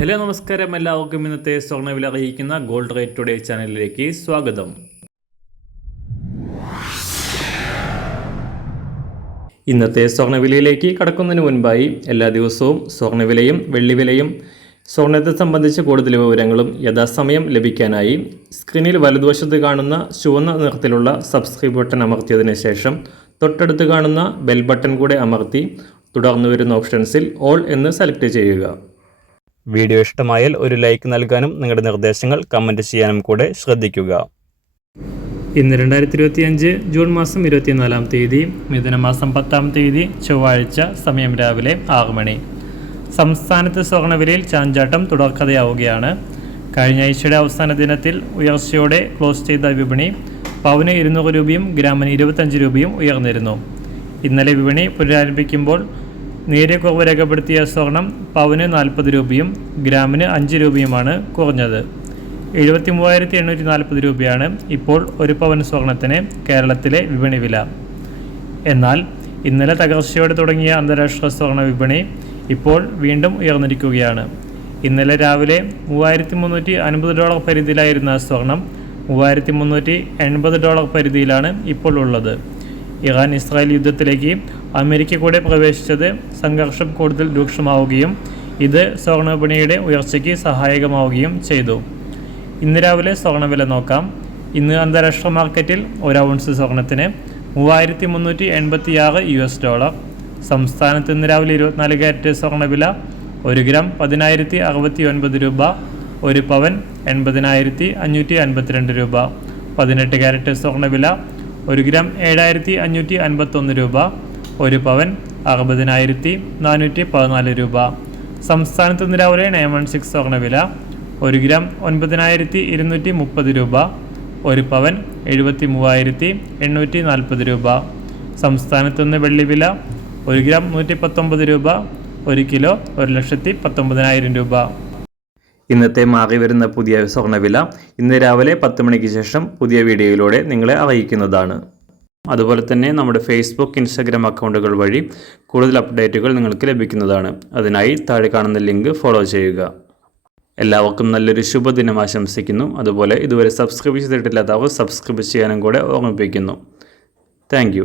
Hello നമസ്കാരം, എല്ലാവർക്കും ഇന്നത്തെ സ്വർണ്ണവില അറിയിക്കുന്ന ഗോൾഡ് റേറ്റ് ടുഡേ ചാനലിലേക്ക് സ്വാഗതം. ഇന്നത്തെ സ്വർണ്ണവിലയിലേക്ക് കടക്കുന്നതിന് മുൻപായി എല്ലാ ദിവസവും സ്വർണ്ണവിലയും വെള്ളിവിലയും സ്വർണ്ണത്തെ സംബന്ധിച്ച് കൂടുതൽ വിവരങ്ങളും യഥാസമയം ലഭിക്കാനായി സ്ക്രീനിൽ വലതുവശത്ത് കാണുന്ന ചുവന്ന നിറത്തിലുള്ള സബ്സ്ക്രൈബ് ബട്ടൺ അമർത്തിയതിനു ശേഷം തൊട്ടടുത്ത് കാണുന്ന ബെൽ ബട്ടൺ കൂടെ അമർത്തി തുടർന്ന് വരുന്ന ഓപ്ഷൻസിൽ ഓൾ എന്ന് സെലക്ട് ചെയ്യുക. വീഡിയോ ഇഷ്ടമായാൽ ഒരു ലൈക്ക് നൽകാനും നിങ്ങളുടെ നിർദ്ദേശങ്ങൾ കമൻറ്റ് ചെയ്യാനും കൂടെ ശ്രദ്ധിക്കുക. ഇന്ന് 2025 ജൂൺ മാസം 24-ാം തീയതി മിഥുനമാസം 10-ാം തീയതി ചൊവ്വാഴ്ച, സമയം രാവിലെ 6 മണി. സംസ്ഥാനത്ത് സ്വർണ്ണവിലയിൽ ചാഞ്ചാട്ടം തുടർക്കഥയാവുകയാണ്. കഴിഞ്ഞ ആഴ്ചയുടെ അവസാന ദിനത്തിൽ ഉയർച്ചയോടെ ക്ലോസ് ചെയ്ത വിപണി പവന് 200 രൂപയും ഗ്രാമിന് 25 രൂപയും ഉയർന്നിരുന്നു. ഇന്നലെ വിപണി പുനരാരംഭിക്കുമ്പോൾ നേരിയ കുറവ് രേഖപ്പെടുത്തിയ സ്വർണം പവന് 40 രൂപയും ഗ്രാമിന് 5 രൂപയുമാണ് കുറഞ്ഞത്. 73,840 രൂപയാണ് ഇപ്പോൾ ഒരു പവൻ സ്വർണത്തിന് കേരളത്തിലെ വിപണി വില. എന്നാൽ ഇന്നലെ തകർച്ചയോടെ തുടങ്ങിയ അന്താരാഷ്ട്ര സ്വർണ്ണ വിപണി ഇപ്പോൾ വീണ്ടും ഉയർന്നിരിക്കുകയാണ്. ഇന്നലെ രാവിലെ $3,350 പരിധിയിലായിരുന്ന സ്വർണം $3,380 പരിധിയിലാണ് ഇപ്പോൾ ഉള്ളത്. ഇറാൻ ഇസ്രായേൽ യുദ്ധത്തിലേക്ക് അമേരിക്ക കൂടെ പ്രവേശിച്ചത് സംഘർഷം കൂടുതൽ രൂക്ഷമാവുകയും ഇത് സ്വർണ്ണ വിപണിയുടെ ഉയർച്ചയ്ക്ക് സഹായകമാവുകയും ചെയ്തു. ഇന്ന് രാവിലെ സ്വർണ്ണവില നോക്കാം. ഇന്ന് അന്താരാഷ്ട്ര മാർക്കറ്റിൽ 1 ഔൺസ് സ്വർണത്തിന് $3,386. സംസ്ഥാനത്ത് ഇന്ന് രാവിലെ 24 കാരറ്റ് സ്വർണ്ണവില 1 ഗ്രാം 10,069 രൂപ, 1 പവൻ 80,552 രൂപ. 18 കാരറ്റ് സ്വർണ്ണവില 1 ഗ്രാം 7,551 രൂപ, 1 പവൻ 60,414 രൂപ. സംസ്ഥാനത്ത് ഇന്ന് രാവിലെ 916 സ്വർണ്ണവില 1 ഗ്രാം 9,230 രൂപ, 1 പവൻ 73,840 രൂപ. സംസ്ഥാനത്ത് ഇന്ന് വെള്ളിവില 1 ഗ്രാം 119 രൂപ, 1 കിലോ 1,19,000 രൂപ. ഇന്നത്തെ മാറി വരുന്ന പുതിയ സ്വർണ്ണവില ഇന്ന് രാവിലെ 10 മണിക്ക് ശേഷം പുതിയ വീഡിയോയിലൂടെ നിങ്ങളെ അറിയിക്കുന്നതാണ്. അതുപോലെ തന്നെ നമ്മുടെ ഫേസ്ബുക്ക്, ഇൻസ്റ്റാഗ്രാം അക്കൗണ്ടുകൾ വഴി കൂടുതൽ അപ്ഡേറ്റുകൾ നിങ്ങൾക്ക് ലഭിക്കുന്നതാണ്. അതിനായി താഴെ കാണുന്ന ലിങ്ക് ഫോളോ ചെയ്യുക. എല്ലാവർക്കും നല്ലൊരു ശുഭദിനം ആശംസിക്കുന്നു. അതുപോലെ ഇതുവരെ സബ്സ്ക്രൈബ് ചെയ്തിട്ടില്ലാത്തവർ സബ്സ്ക്രൈബ് ചെയ്യാനും കൂടെ ഓർമ്മിപ്പിക്കുന്നു. താങ്ക്